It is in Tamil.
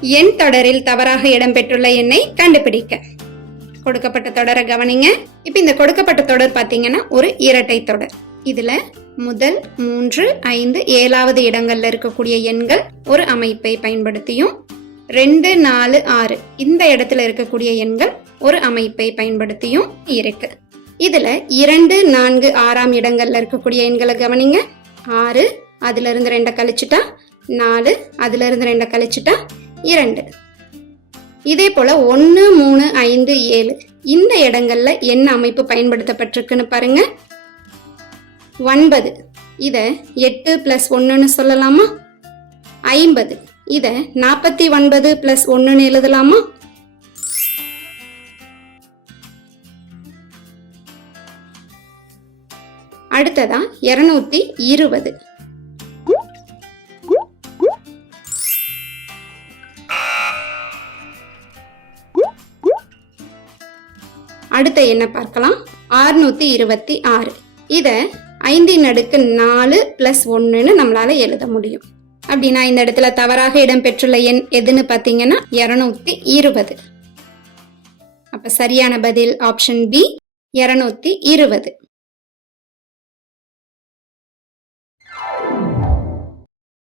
எண் தொடரில் தவறாக இடம்பெற்றுள்ள எண்ணை கண்டுபிடிக்க. கொடுக்கப்பட்ட தொடரை கவனிங்க. இப்போ இந்த கொடுக்கப்பட்ட தொடர் பார்த்தீங்கன்னா ஒரு இரட்டை தொடர். இதுல முதல் மூன்று ஐந்து ஏழாவது இடங்கள்ல இருக்கக்கூடிய எண்கள் ஒரு அமைப்பை பயன்படுத்தியும் ரெண்டு நாலு ஆறு இந்த இடத்துல இருக்கக்கூடிய எண்கள் ஒரு அமைப்பை பயன்படுத்தியும் இருக்கு. இதுல இரண்டு நான்கு ஆறாம் இடங்கள்ல இருக்கக்கூடிய எண்களை கவனிங்க. ஆறு அதுல இருந்து ரெண்டை கழிச்சுட்டா நாலு அதுல இருந்து ரெண்டை கழிச்சுட்டா இரண்டு. இதே போல ஒன்று மூணு ஐந்து ஏழு இந்த இடங்கள்ல என்ன அமைப்பு பயன்படுத்தப்பட்டிருக்குன்னு பாருங்க. ஒன்பது. இதை எட்டு பிளஸ் ஒன்றுன்னு சொல்லலாமா? ஐம்பது. இதை நாற்பத்தி ஒன்பது பிளஸ் ஒன்றுன்னு எழுதலாமா? அடுத்ததான் இருநூத்தி இருபது. அடுத்த என்ன பார்க்கலாம். ஆறுநூத்தி இருபத்தி ஆறு. இதை ஐந்தின் அடுக்கு நாலு பிளஸ் ஒன்றுன்னு நம்மளால எழுத முடியும். அப்படின்னா இந்த இடத்துல தவறாக இடம்பெற்றுள்ள எண் எதுன்னு பார்த்தீங்கன்னா இரநூத்தி இருபது. அப்ப சரியான பதில் ஆப்ஷன் பி இரநூத்தி இருபது.